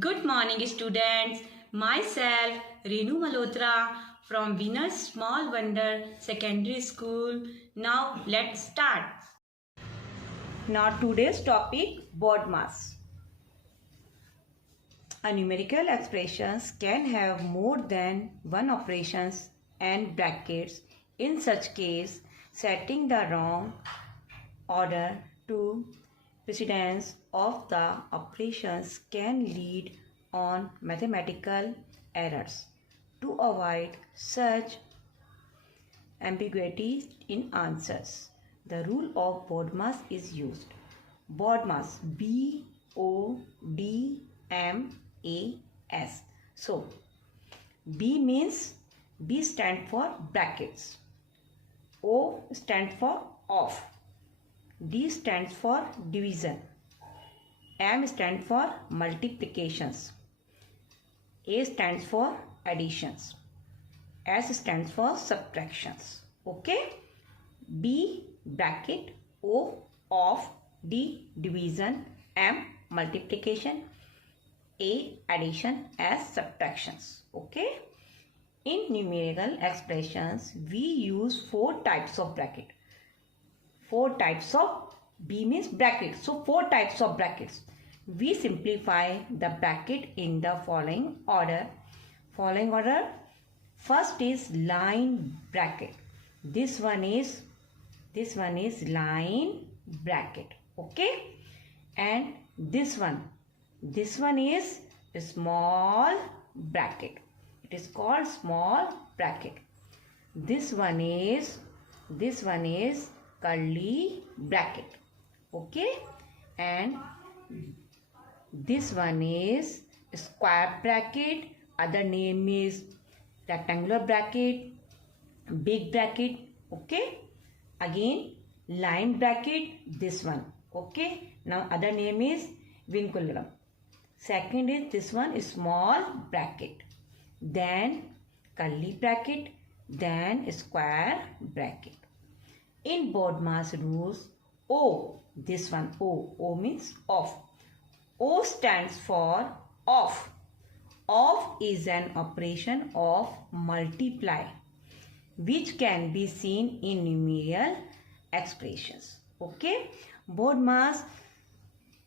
Good morning, students. Myself, Renu Malhotra from Venus Small Wonder Secondary School. Now, let's start. Now, today's topic, BODMAS. A numerical expressions can have more than one operations and brackets. In such case, setting the wrong order to precedence of the operations can lead on mathematical errors. To avoid such ambiguity in answers, the rule of BODMAS is used. BODMAS, BODMAS. So, B stand for brackets, O stand for off, D stands for division, M stands for multiplications, A stands for additions, S stands for subtractions. Okay? B bracket, O off, D division, M multiplication, A addition, S subtractions. Okay? In numerical expressions, we use 4 types of bracket. 4 types of B means bracket. So 4 types of brackets. We simplify the bracket in the following order. First is line bracket. This one is line bracket. Okay? And this one is a small bracket. It is called small bracket. This one is curly bracket. Okay? And this one is square bracket. Other name is rectangular bracket, big bracket. Okay? Again line bracket, this one. Okay? Now other name is vinculum. Second is this one is small bracket. Then curly bracket. Then square bracket. In BODMAS rules, O, this one O means off. O stands for off. Off is an operation of multiply which can be seen in numerical expressions. Okay? BODMAS,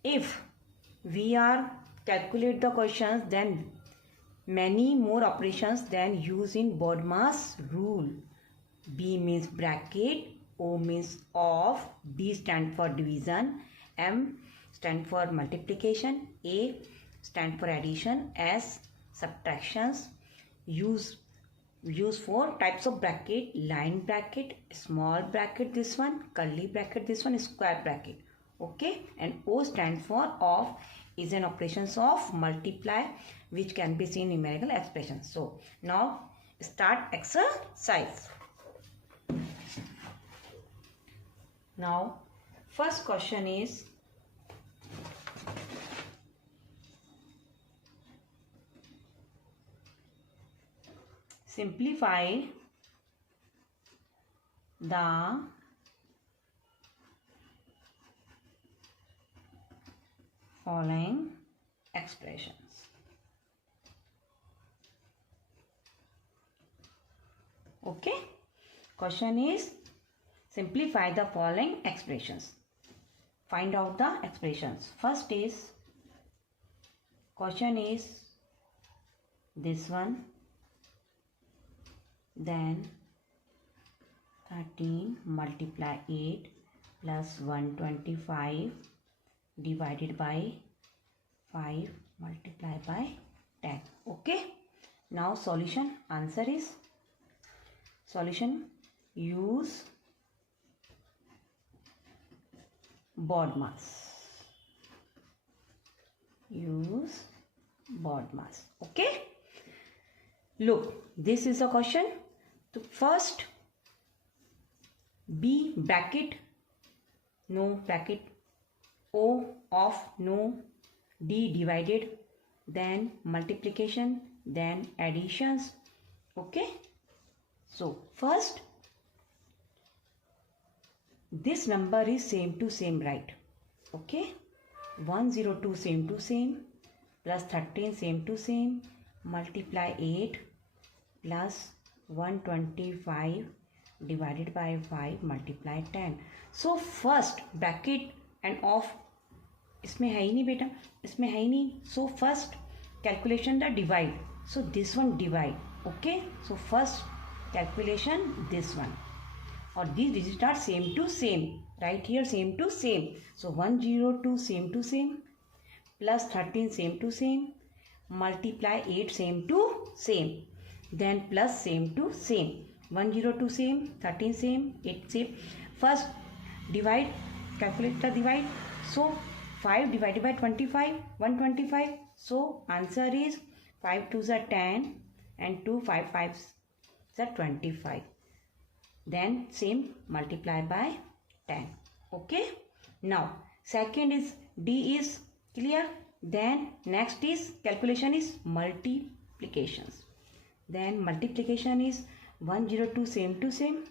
if we are calculate the questions, then many more operations than used in BODMAS rule. B means bracket, O means off, D stand for division, M stand for multiplication, A stand for addition, S subtractions. Use 4 types of bracket: line bracket, small bracket, this one, curly bracket, this one, square bracket. Okay? And O stands for off, is an operations of multiply which can be seen in numerical expressions. So now start exercise. Now first question is simplify the following expressions. Okay? Question is simplify the following expressions. Find out the expressions. First is question is this one. Then 13 multiply 8 plus 125 divided by 5 multiplied by 10. Okay? Now solution. Answer is solution. Use BODMAS. Use BODMAS. Okay? Look, this is a question. So first, B bracket, no bracket, O off, no, D divided, then multiplication, then additions. Okay? So first, this number is same to same, right? Okay? 102 same to same, plus 13 same to same, multiply 8 plus 125 divided by 5 multiply 10. So first bracket and off इसमें है ही नहीं बेटा, इसमें है ही नहीं. So first calculation the divide. So this one divide. Okay. So first calculation this one. Or these digits are same to same. Right here same to same. So 102 same to same. Plus 13 same to same. Multiply 8 same to same. Then plus same to same. 102 same. 13 same. 8 same. First divide. Calculate the divide. So 5 divided by 25, 125. So answer is 5 2s are 10 and 2 5 5s are 25. Then same multiply by 10. Okay. Now second is D is clear. Then next is calculation is multiplications. Then multiplication is 102 same to same.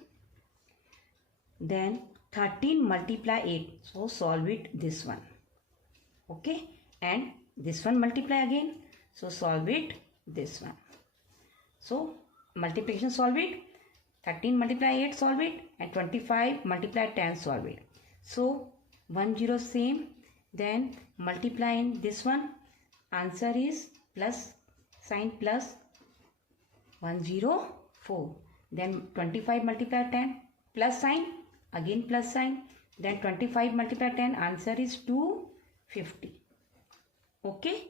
Then 13 multiply 8. So solve it this one. Okay, and this one multiply again, so solve it this one. So multiplication solve it, 13 multiply 8 solve it, and 25 multiply 10 solve it. So 10 same, then multiply in this one, answer is plus sign plus 104. Then 25 multiply 10 plus sign, again plus sign, then 25 multiply 10, answer is 250. Okay.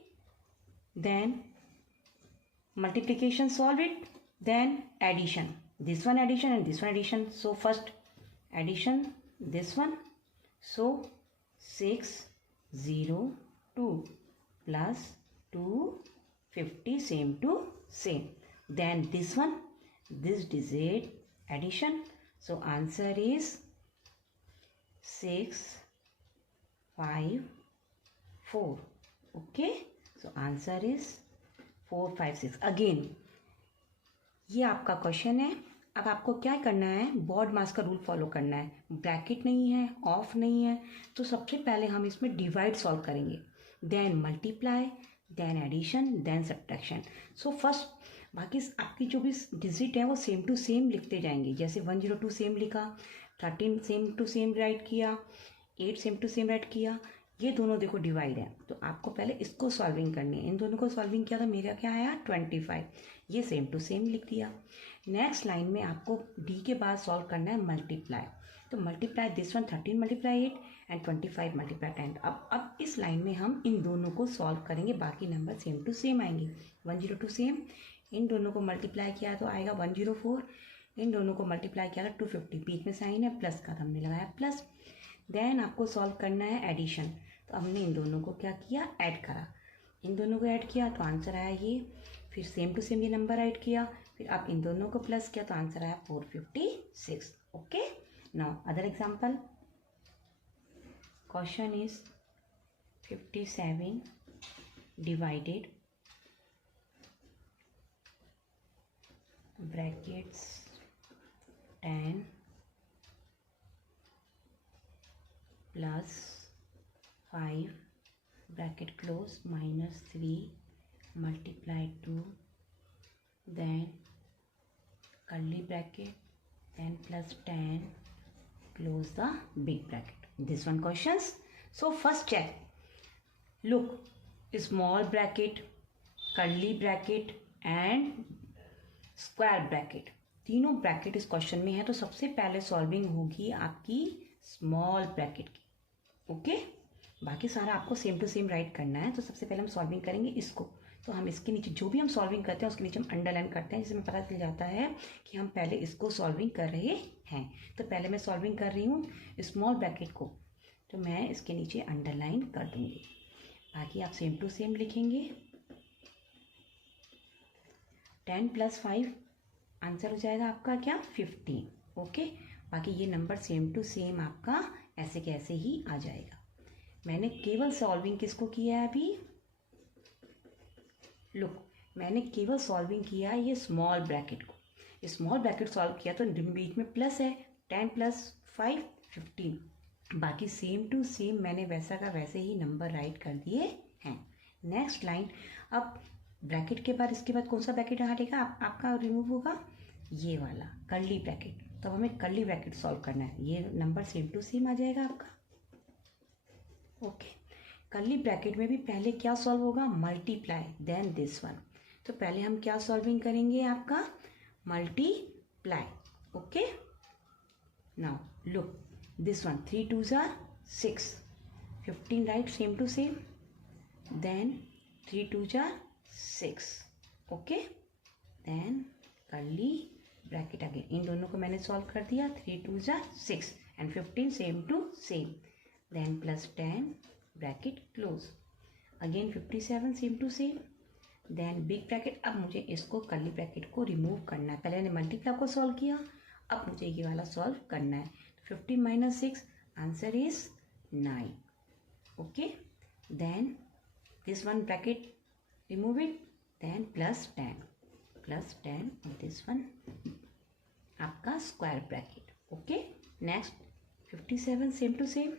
Then multiplication solve it. Then addition. This one addition and this one addition. So first addition this one. So 602 plus 250 same to same. Then this one, this digit addition. So answer is 654. Okay. So answer is 456. Again ये आपका question है. अब आपको क्या करना है, baud मास का rule follow करना है. ब्रैकेट नहीं है, ऑफ नहीं है, तो सबसे पहले हम इसमें डिवाइड सॉल्व करेंगे, then multiply, then addition, then subtraction. So first बाकी आपकी जो भी डिजिट है वो सेम टू सेम लिखते जाएंगे. जैसे 102 सेम लिखा, 13 सेम टू सेम राइट किया, 8 सेम टू सेम राइट किया. ये दोनों देखो डिवाइड है, तो आपको पहले इसको सॉल्विंग करनी है. इन दोनों को सॉल्विंग किया तो मेरा क्या आया 25. ये सेम टू सेम लिख दिया. नेक्स्ट लाइन में आपको डी के बाद सॉल्व करना है मल्टीप्लाई. तो multiply this one 13 multiply 8 and 25 multiply 10. अब इस लाइन में हम इन दोनों को सॉल्व करेंगे, बाकी नंबर सेम टू सेम आएंगे. 102 सेम, इन दोनों को मल्टीप्लाई किया तो आएगा 104. इन दोनों को मल्टीप्लाई किया तो 250. बीच में साइन है प्लस का, हमने लगाया प्लस. देन आपको सॉल्व करना है एडिशन. तो हमने इन दोनों को क्या किया, ऐड करा. इन दोनों को ऐड किया तो आंसर आया ये. फिर सेम टू सेम ये नंबर ऐड किया, फिर आप इन दोनों को प्लस किया तो आंसर आया 456. Okay. Now other example. Question is 57 divided brackets 10 plus 5 bracket close minus 3 multiply 2 then curly bracket then plus 10 close the big bracket. This one questions. So first check, look, small bracket, curly bracket and square bracket, तीनों bracket इस question में है. तो सबसे पहले solving होगी आपकी small bracket की. ओके. बाकी सारा आपको सेम टू सेम राइट करना है. तो सबसे पहले हम सॉल्विंग करेंगे इसको. तो हम इसके नीचे जो भी हम सॉल्विंग करते हैं उसके नीचे हम अंडरलाइन करते हैं, जिसमें पता चल जाता है कि हम पहले इसको सॉल्विंग कर रहे हैं. तो पहले मैं सॉल्विंग कर रही हूँ स्मॉल ब्रैकेट को, तो मैं इसके नीचे अंडरलाइन कर दूँगी. बाकी आप सेम टू सेम लिखेंगे. 10 + 5 आंसर हो जाएगा आपका क्या 15. ओके. बाकी ये नंबर सेम टू सेम आपका ऐसे के ऐसे ही आ जाएगा. मैंने केवल सॉल्विंग किसको किया है अभी, लुक, मैंने केवल सॉल्विंग किया है ये स्मॉल ब्रैकेट को. स्मॉल ब्रैकेट सॉल्व किया तो बीच में प्लस है, 10 + 5 15. बाकी सेम टू सेम मैंने वैसा का वैसे ही नंबर राइट कर दिए हैं. नेक्स्ट लाइन, अब ब्रैकेट के बाद इसके बाद कौन सा ब्रैकेट हटेगा आपका रिमूव होगा, ये वाला कर्ली ब्रैकेट। तो हमें कर्ली ब्रैकेट सॉल्व करना है, ये नंबर सेम टू सेम आ जाएगा आपका। ओके, कर्ली ब्रैकेट में भी पहले क्या सॉल्व होगा, मल्टीप्लाई देन दिस वन। तो पहले हम क्या सॉल्विंग करेंगे, आपका multiply. Okay, now look this one, 3 2s are 6, 15 right, same to same, then 3 2s are 6। Okay, then curly bracket again, इन दोनों को मैंने सॉल्व कर दिया, 3 2s are 6 and 15 same to same, then plus 10 bracket close, again 57 same to same, then big bracket. अब मुझे इसको curly bracket को रिमूव करना है, पहले मैंने मल्टीप्लाई को सॉल्व किया, अब मुझे ये वाला सॉल्व करना है। 15 minus 6, answer is 9। Okay, then this one bracket remove it, then plus 10 और दिस वन आपका square bracket. Okay, next 57 same to same,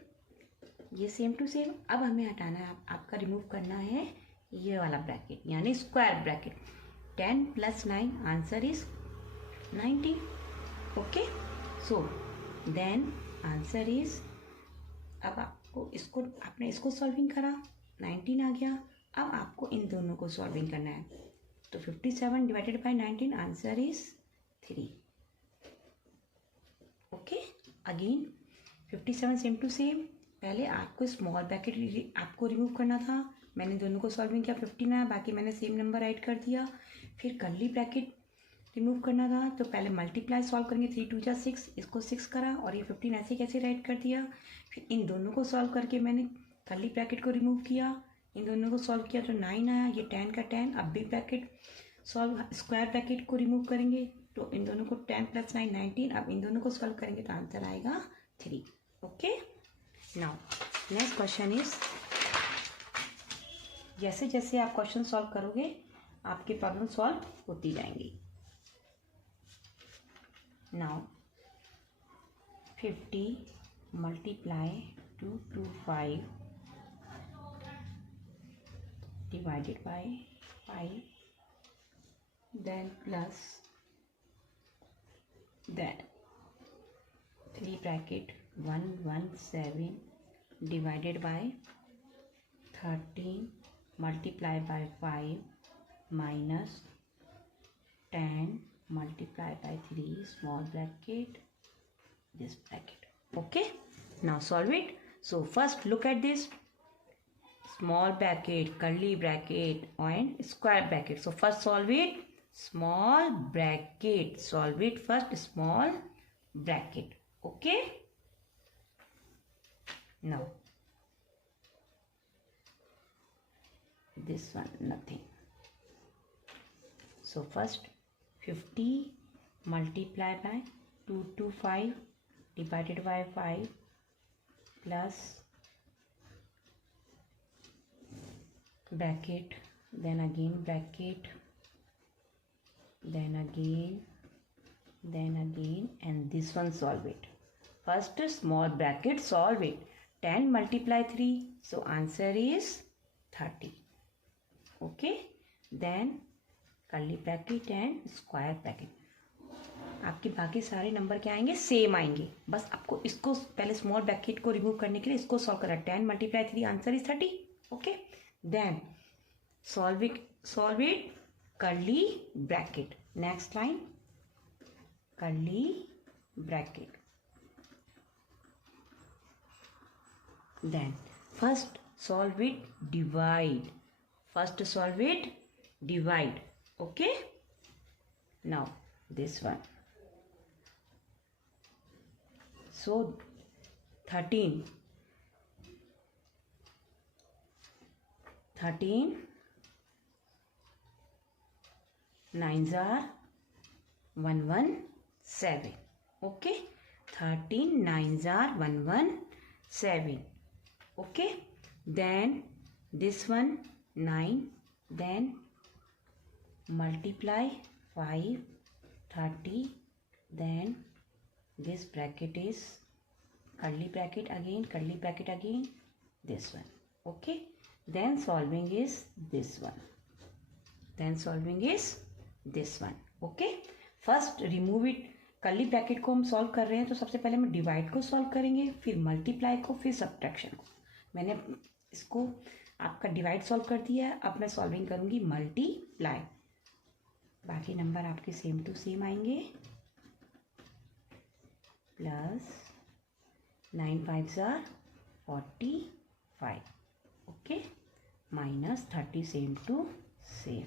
ये सेम टू सेम। अब हमें हटाना है, आपका रिमूव करना है ये वाला ब्रैकेट यानी square bracket. 10 + 9, answer is 19। Okay, so then answer is, अब आपको इसको, आपने इसको सॉल्विंग करा, 19 आ गया। अब आपको इन दोनों को सॉल्विंग करना है, तो 57 divided by 19, answer is 3। Okay, again 57 same to same, पहले आपको स्मॉल ब्रैकेट आपको रिमूव करना था, मैंने दोनों को सॉल्विंग किया, 15 आया, बाकी मैंने सेम नंबर ऐड कर दिया। फिर कर्ली ब्रैकेट रिमूव करना था, तो पहले मल्टीप्लाई सॉल्व करेंगे, 3 2s are 6, इसको 6 करा और ये 15 ऐसे कैसे राइट कर दिया। फिर इन दोनों को सॉल्व करके मैंने कर्ली ब्रैकेट को रिमूव किया, इन दोनों को सॉल्व किया तो 9 आया, ये 10 का 10। अब big bracket solve, square bracket को रिमूव करेंगे, तो इन दोनों को 10 + 9 19। अब इन दोनों को सॉल्व करेंगे तो आंसर आएगा 3। Okay, now next question is, जैसे जैसे आप क्वेश्चन सॉल्व करोगे आपकी प्रॉब्लम सॉल्व होती जाएंगी। Now 50 multiply 2 to 5 divided by 5, then plus, then 3 bracket 117 divided by 13 multiply by 5 minus 10 multiply by 3 small bracket, this bracket. Okay, now solve it. So first look at this, small bracket, curly bracket and square bracket. So first solve it, small bracket, solve it first, small bracket. Okay, now this one nothing. So first 50 multiply by 2 to 5 divided by 5 plus bracket, then again bracket, then again and this one solve it. First small bracket solve it, 10 multiply 3, so answer is 30. Okay, then curly bracket and square bracket, आपके बाकी सारे number क्या आएंगे, same आएंगे। बस आपको इसको पहले स्मॉल ब्रैकेट को रिमूव करने के लिए इसको सॉल्व करा, 10 multiply 3, answer is 30। Okay, then solve it curly bracket, next line curly bracket, then first solve it divide, first solve it divide. Okay, now this one, so 13 9s are 117. Okay, 13 9s are 117. Okay, then this one 9, then multiply 5 30, then this bracket is curly bracket again, this one. Okay, then solving is this one. Then solving is this one. Okay, first remove it. Curly bracket को हम solve कर रहे हैं तो सबसे पहले हम divide को सॉल्व करेंगे, फिर मल्टीप्लाई को, फिर सब्ट्रैक्शन को. मैंने इसको आपका डिवाइड सॉल्व कर दिया है. अब मैं सॉल्विंग करूंगी मल्टीप्लाई. बाकी नंबर आपके सेम टू सेम आएंगे. प्लस 9 5 जार 45. Okay, minus 30 same to same.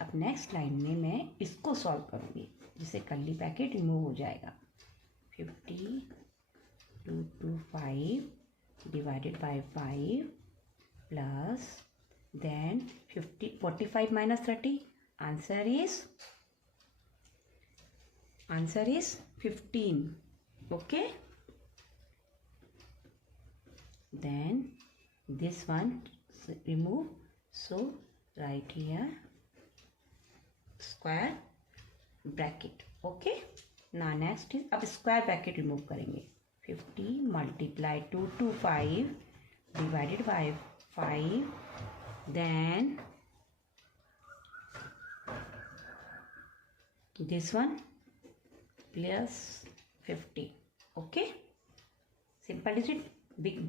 अब नेक्स्ट लाइन में मैं इसको सॉल्व करूंगी जिससे कर्ली ब्रैकेट रिमूव हो जाएगा. 50 2 2 5 divided by 5 plus then 45 minus 30. Answer is 15. Okay, then this one remove. So right here square bracket. Okay, ना नेक्स्ट इज अब स्क्वायर ब्रैकेट रिमूव करेंगे. 50 multiply 2 2 5 divided by 5 then this one plus 50. Okay, simple is it. Big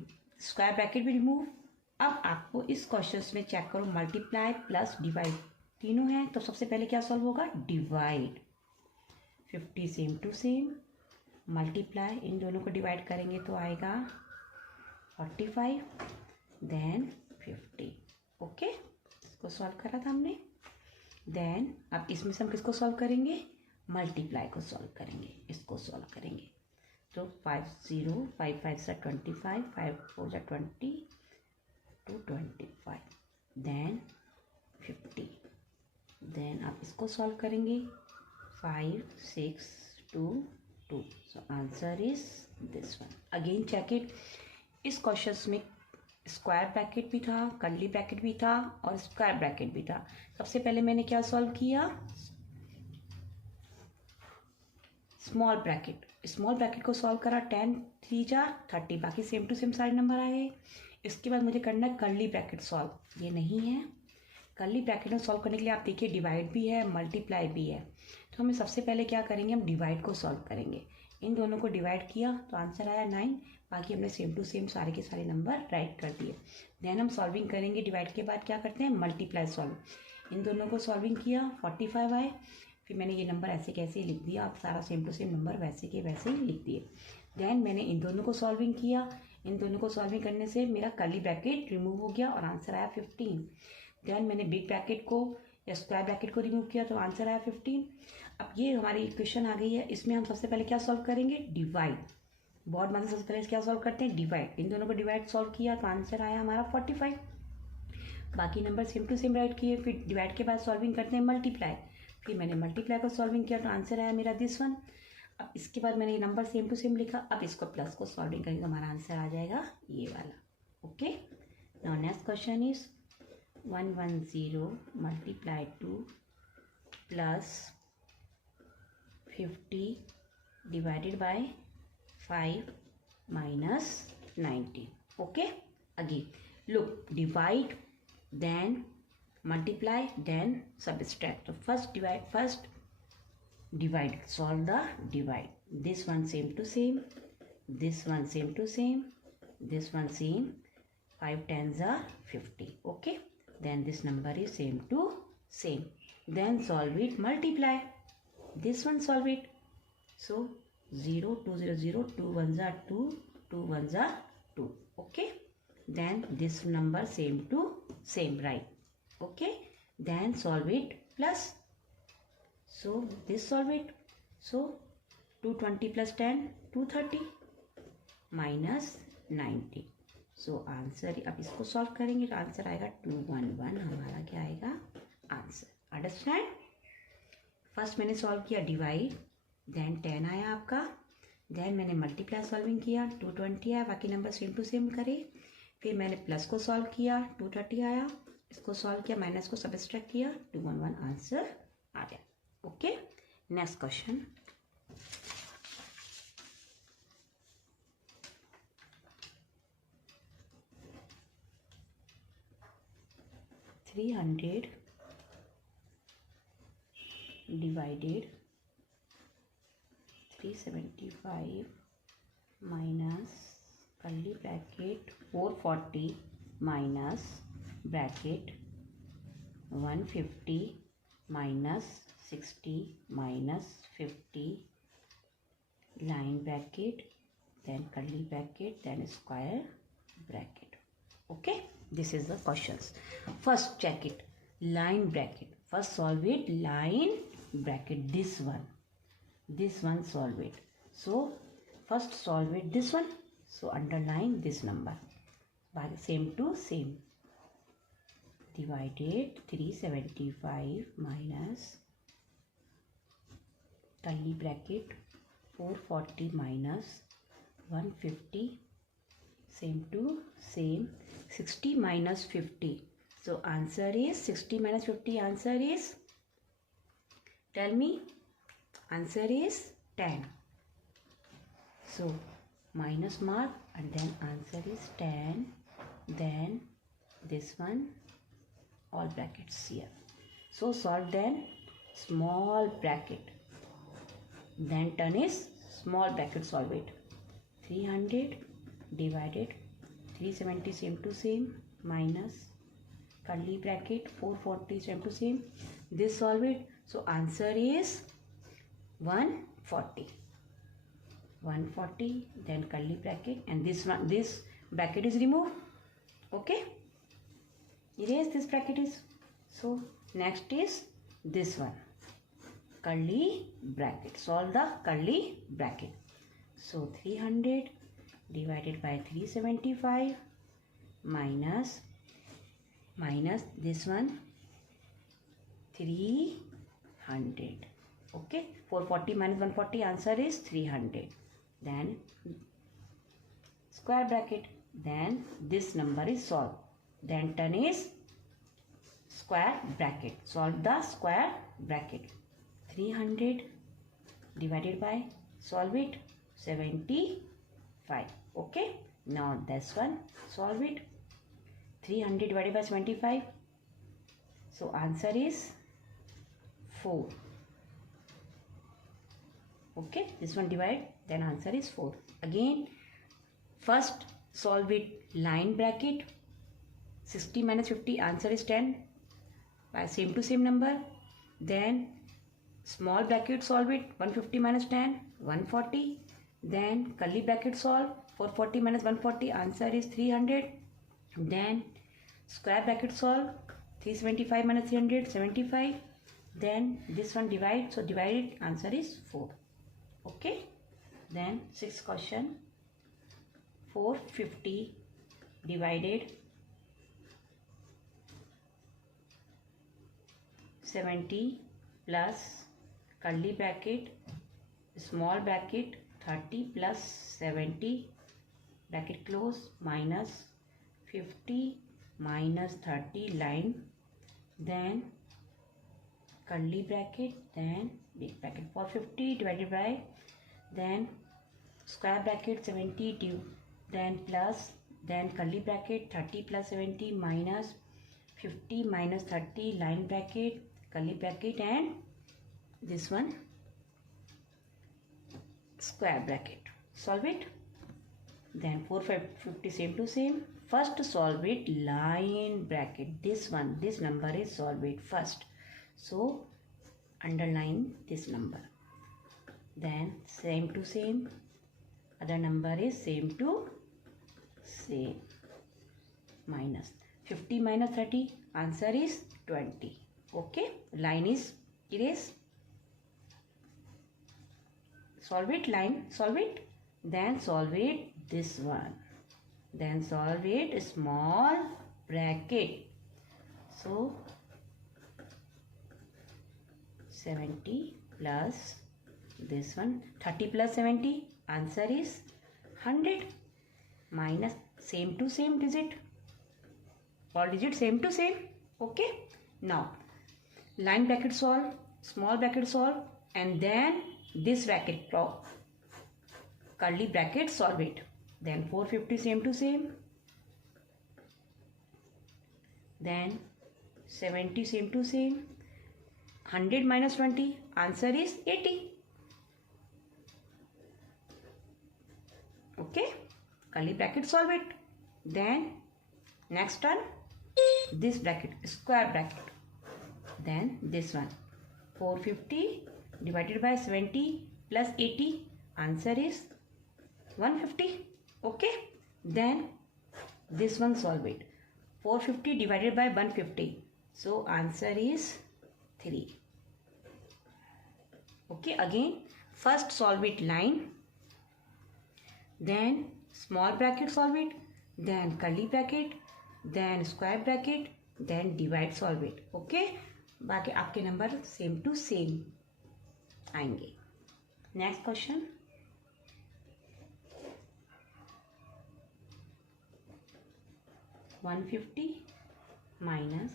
square bracket भी remove. अब आपको इस question में check करो, multiply plus divide तीनों हैं तो सबसे पहले क्या सॉल्व होगा, divide. 50 same to same, multiply इन दोनों को डिवाइड करेंगे तो आएगा 45 देन 50. ओके, इसको सॉल्व करा था हमने. देन अब इसमें से हम किसको सॉल्व करेंगे, मल्टीप्लाई को सॉल्व करेंगे. इसको सॉल्व करेंगे तो 5 0 5 5 से 25 5 4 जा 20 to 25 देन 50. देन आप इसको सॉल्व करेंगे 5 6 2 2. So answer is this one. Again check it. इस क्वेश्चन में स्क्वायर ब्रैकेट भी था, कर्ली ब्रैकेट भी था और स्क्वायर ब्रैकेट भी था. सबसे पहले मैंने क्या सॉल्व किया, स्मॉल ब्रैकेट. स्मॉल ब्रैकेट को सॉल्व करा. 10 3 जा 30. बाकी सेम टू सेम सारे नंबर आ गए. इसके बाद मुझे करना है कर्ली ब्रैकेट सॉल्व. ये नहीं है. कर्ली ब्रैकेट में सॉल्व करने के लिए आप देखिए डिवाइड भी है, मल्टीप्लाई भी है. तो हमें सबसे पहले क्या करेंगे, हम डिवाइड को सॉल्व करेंगे. इन दोनों को डिवाइड किया तो आंसर आया 9. बाकी हमने सेम टू सेम सारे के सारे नंबर राइट कर दिए. देन हम सॉल्विंग करेंगे. डिवाइड के बाद क्या करते हैं, मल्टीप्लाई सॉल्व. इन दोनों को सॉल्विंग किया 45 आए. फिर मैंने ये नंबर ऐसे कैसे लिख दिया, आप सारा सेम टू सेम नंबर वैसे के वैसे ही लिख दिए. देन मैंने इन दोनों को सॉल्विंग किया. इन दोनों को सॉल्विंग करने से मेरा कर्ली ब्रैकेट रिमूव हो गया और आंसर आया 15. देन मैंने बिग ब्रैकेट को या स्क्वायर ब्रैकेट को रिमूव किया तो आंसर आया 15. अब ये हमारी इक्वेशन आ गई है. इसमें हम सबसे पहले क्या सॉल्व करेंगे, डिवाइड. बहुत मतलब सबसे पहले क्या सॉल्व करते हैं, डिवाइड. इन दोनों को डिवाइड सॉल्व किया तो आंसर आया हमारा 45. बाकी नंबर सेम टू सेम राइट किए. फिर डिवाइड के बाद सॉल्विंग करते हैं मल्टीप्लाई. फिर मैंने मल्टीप्लाई को सॉल्विंग किया तो आंसर आया मेरा दिस वन. अब इसके बाद मैंने ये नंबर सेम टू सेम लिखा. अब इसको प्लस को सॉल्विंग करेंगे तो हमारा आंसर आ जाएगा ये वाला. Okay, now next question is 110 multiply 2 प्लस 50 divided by 5 minus 90. Okay, again look, divide then multiply then subtract. तो first divide, solve the divide. This one same to same, this one same to same, this one same. 5 tens are 50. Okay, then this number is same to same. Then solve it, multiply. This one solve it. So 0 2 0 0, 2 ones are 2, 2 ones are 2. Okay, then this number same to same, right? Okay, then solve it plus. So this solve it. So 220 plus 10 230 minus 90. So answer, अब इसको solve करेंगे तो answer आएगा 211. हमारा क्या आएगा answer. Understand. First मैंने solve किया डिवाइड, देन 10 आया आपका. देन मैंने मल्टीप्लाई सॉल्विंग किया 220 आया. बाकी नंबर सेम टू सेम करे. फिर मैंने प्लस को सॉल्व किया 230 आया. इसको सॉल्व किया, माइनस को सब्ट्रैक्ट किया 211. आंसर आ गया. Okay, next question. 300 divided 375 minus curly bracket 440 minus bracket 150 minus 60 minus 50 line bracket, then curly bracket, then square bracket. Okay, this is the questions. First check it, line bracket. First solve it, line bracket, this one solve it. So first solve it this one, so underline this number by the same to same. Divided 375 minus curly bracket 440 minus 150 same to same, 60 minus 50. So answer is 60 minus 50, answer is, tell me, answer is 10. So minus mark and then answer is 10. Then this one, all brackets here. So solve then small bracket. Then turn is small bracket, solve it. 300 divided 370 same to same minus curly bracket 440 same to same. This solve it. So answer is 140. 140, then curly bracket, and this one, this bracket is removed. Okay, erase this bracket is. So next is this one, curly bracket. Solve the curly bracket. So 300 divided by 375 minus this one 300. Okay, 440 minus 140, answer is 300. Then square bracket, then this number is solved. Then turn is square bracket. Solve the square bracket. 300 divided by, solve it, 75. Okay, now this one, solve it. 300 divided by 75. So answer is 4. Okay, this one divide, then answer is 4. Again, first solve it line bracket. 60 minus 50, answer is 10 by same to same number. Then small bracket, solve it, 150 minus 10, 140. Then curly bracket solve, 440 minus 140, answer is 300. Then square bracket solve, 375 minus 300, 75. Then this one divide, so divide it, answer is 4. Okay, then sixth question, 450 divided 70 plus curly bracket small bracket 30 plus 70 bracket close minus 50 minus 30 line, then curly bracket, then big bracket. 450 divided by, then square bracket 70 then plus, then curly bracket 30 plus 70 minus 50 minus 30 line bracket, curly bracket, and this one square bracket. Solve it. Then 450 same to same. First solve it line bracket. This one, this number is solve it first. So underline this number. Then same to same. Other number is same to same. Minus 50 minus 30. Answer is 20. Okay. Line is erase. Solve it line. Solve it. Then solve it this one. Then solve it small bracket. So 70 plus this one 30 plus 70, answer is 100 minus same to same digit, all digits same to same. Okay, now line bracket solve, small bracket solve, and then this bracket curly bracket solve it. Then 450 same to same, then 70 same to same. 100 minus 20, answer is 80. Okay, curly bracket, solve it. Then next one, this bracket, square bracket. Then this one, 450 divided by 70 plus 80, answer is 150. Okay, then this one, solve it. 450 divided by 150, so answer is 3. Okay, again first solve it line, then small bracket, solve it, then curly bracket, then square bracket, then divide, solve it. Okay, बाकी आपके number same to same आएंगे. Next question, $150 minus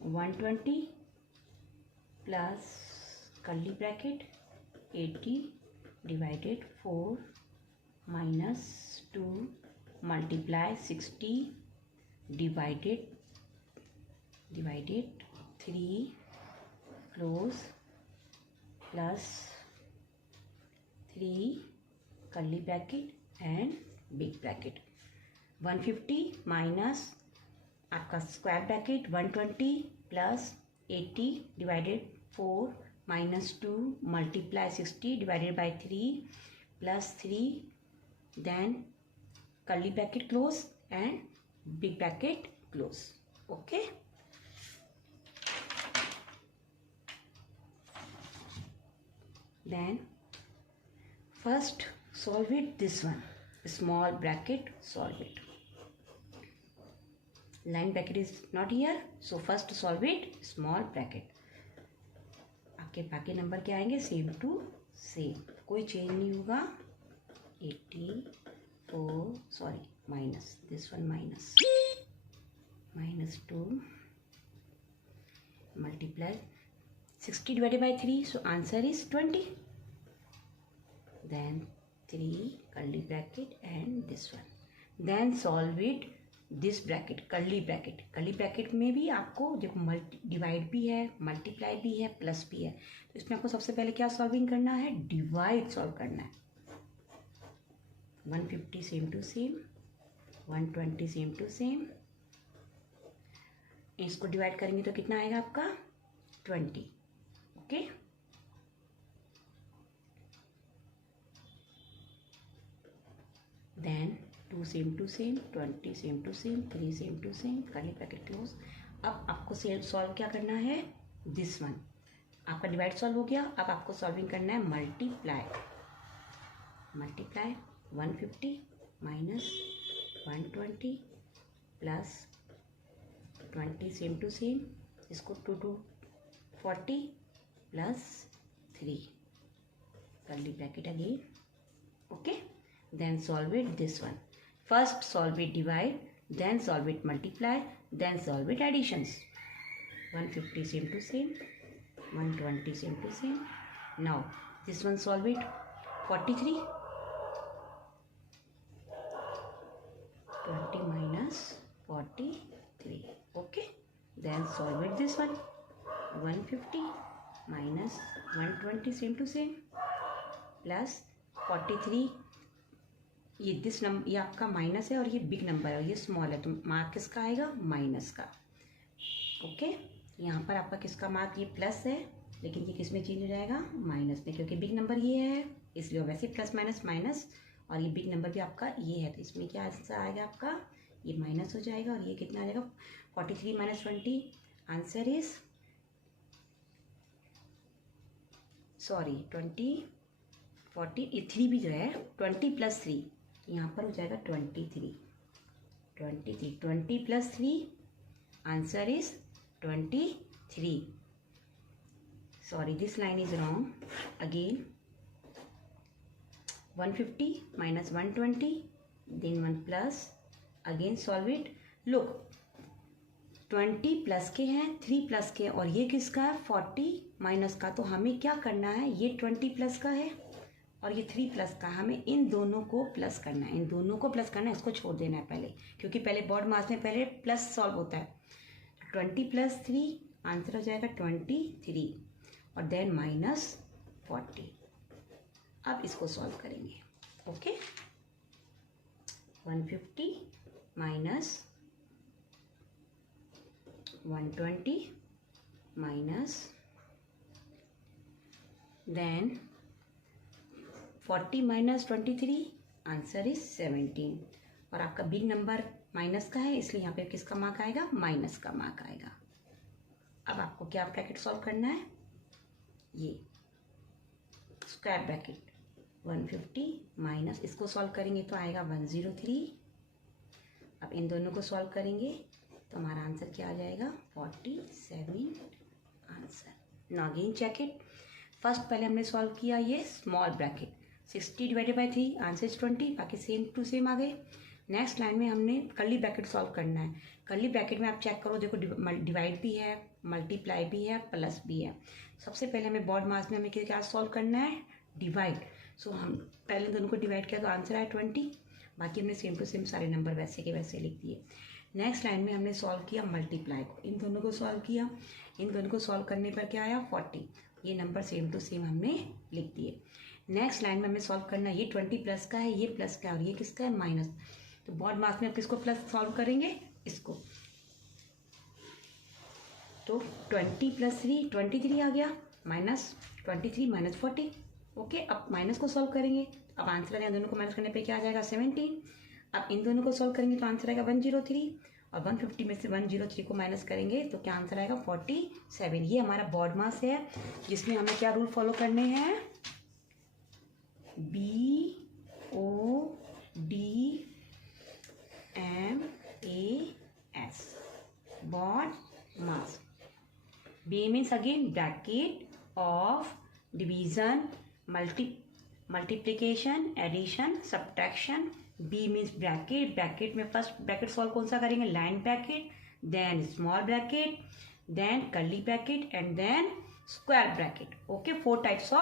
120 plus curly bracket 80 divided 4 minus 2 multiply 60 divided 3 close plus 3 curly bracket and big bracket. 150 minus आपका square bracket 120 plus 80 divided 4 minus 2 multiply 60 divided by 3 plus 3 then curly bracket close and big bracket close. Okay, then first solve it this one, small bracket, solve it. Line bracket is not here, so first solve it small bracket. आपके बाकी number क्या आएंगे, same to same, कोई change नहीं होगा. 84 sorry minus this one minus 2 multiply 60 divided by 3, so answer is 20. Then 3 curly bracket and this one. Then solve it this bracket, curly bracket में भी आपको देखो डिवाइड भी है, मल्टीप्लाई भी है, प्लस भी है. तो इसमें आपको सबसे पहले क्या सॉल्विंग करना है, डिवाइड सॉल्व करना है. 150 same to same, 120 same to same. इसको डिवाइड करेंगे तो कितना आएगा आपका 20. Okay, then 2 same to same, 20 same to same, 3 same to same, curly bracket close. अब आपको सॉल्व क्या करना है, दिस वन. आपका डिवाइड सॉल्व हो गया, अब आपको सॉल्विंग करना है multiply 150 minus 120 plus 20 same to same, इसको 2 40 plus 3 curly bracket again. Okay, then solve it this one. First solve it divide, then solve it multiply, then solve it additions. 150 same to same, 120 same to same. Now this one solve it 43 20 minus 43. Okay, then solve it this one 150 minus 120 same to same plus 43. ये this number, ये आपका minus है और ये big number है और ये small है, तो मार्क किसका आएगा, माइनस का. ओके, यहाँ पर आपका किसका मार्क, ये प्लस है, लेकिन ये किस में चेंज हो जाएगा, माइनस में, क्योंकि बिग नंबर ये है इसलिए वैसे प्लस माइनस माइनस, और ये बिग नंबर भी आपका ये है, तो इसमें क्या आंसर आएगा आपका, ये माइनस हो जाएगा और ये कितना आ जाएगा 43 माइनस 20, आंसर इज सॉरी 20 40, ये 3 भी जो है 20 प्लस 3 यहाँ पर हो जाएगा 23 20 plus 3, answer is 23. Sorry this line is wrong. Again 150 minus 120 then 1 plus, again solve it. Look 20 plus के हैं, 3 प्लस के, और ये किसका है 40 माइनस का, तो हमें क्या करना है, ये 20 प्लस का है और ये 3 प्लस का, हमें इन दोनों को प्लस करना है, इन दोनों को प्लस करना है, इसको छोड़ देना है पहले, क्योंकि पहले बॉड मास में पहले प्लस सॉल्व होता है। 20 + 3 आंसर हो जाएगा 23 और देन -40। अब इसको सॉल्व करेंगे। Okay, 150 -120 then 40 - 23 answer is 17। और आपका बिग नंबर माइनस का है, इसलिए यहाँ पे किसका मार्क आएगा? माइनस का मार्क आएगा। अब आपको क्या ब्रैकेट सॉल्व करना है? ये स्क्वायर ब्रैकेट 150 माइनस, इसको सॉल्व करेंगे तो आएगा 103। अब इन दोनों को सॉल्व करेंगे तो हमारा आंसर क्या आ जाएगा? 47 answer. Now again check it. First पहले हमने सॉल्व किया ये स्मॉल ब्रैकेट, 60 / 3 आंसर 20, बाकी सेम टू सेम आ गए। नेक्स्ट लाइन में हमने कर्ली ब्रैकेट सॉल्व करना है। कर्ली ब्रैकेट में आप चेक करो, देखो डिवाइड भी है, मल्टीप्लाई भी है, प्लस भी है। सबसे पहले हमें बॉड मास में हमें क्या सॉल्व करना है? डिवाइड। सो हम पहले दोनों को डिवाइड किया तो आंसर आया 20, बाकी हमने सेम टू सेम सारे नंबर वैसे के वैसे लिख दिए। नेक्स्ट लाइन में हमने सॉल्व किया मल्टीप्लाई को, इन दोनों को सॉल्व किया, इन दोनों को सॉल्व करने पर क्या आया? 40। ये नंबर सेम टू सेम हमने लिख दिए। नेक्स्ट लाइन में हमें सॉल्व करना है, ये 20 प्लस का है, ये प्लस का है और ये किसका है? माइनस। तो बॉड मास में आप किसको प्लस सॉल्व करेंगे? इसको। तो 20 + 3 23 आ गया, -23 - 40। ओके, अब माइनस को सॉल्व करेंगे, अब आंसर आएगा, दोनों को माइनस करने पे क्या आ जाएगा? 17। अब इन दोनों को सॉल्व करेंगे तो आंसर आएगा 103 और 150 में से 103 को माइनस करेंगे तो क्या आंसर आएगा? 47। ये हमारा बॉड मास है, जिसमें हमें क्या रूल फॉलो करने हैं? BODMAS, BODMAS. B means again bracket of division, multiplication, addition, subtraction. B means bracket, bracket में फर्स्ट ब्रैकेट सॉल्व कौन सा करेंगे? Line bracket, then small bracket, then curly bracket and then square bracket. Okay, 4 types of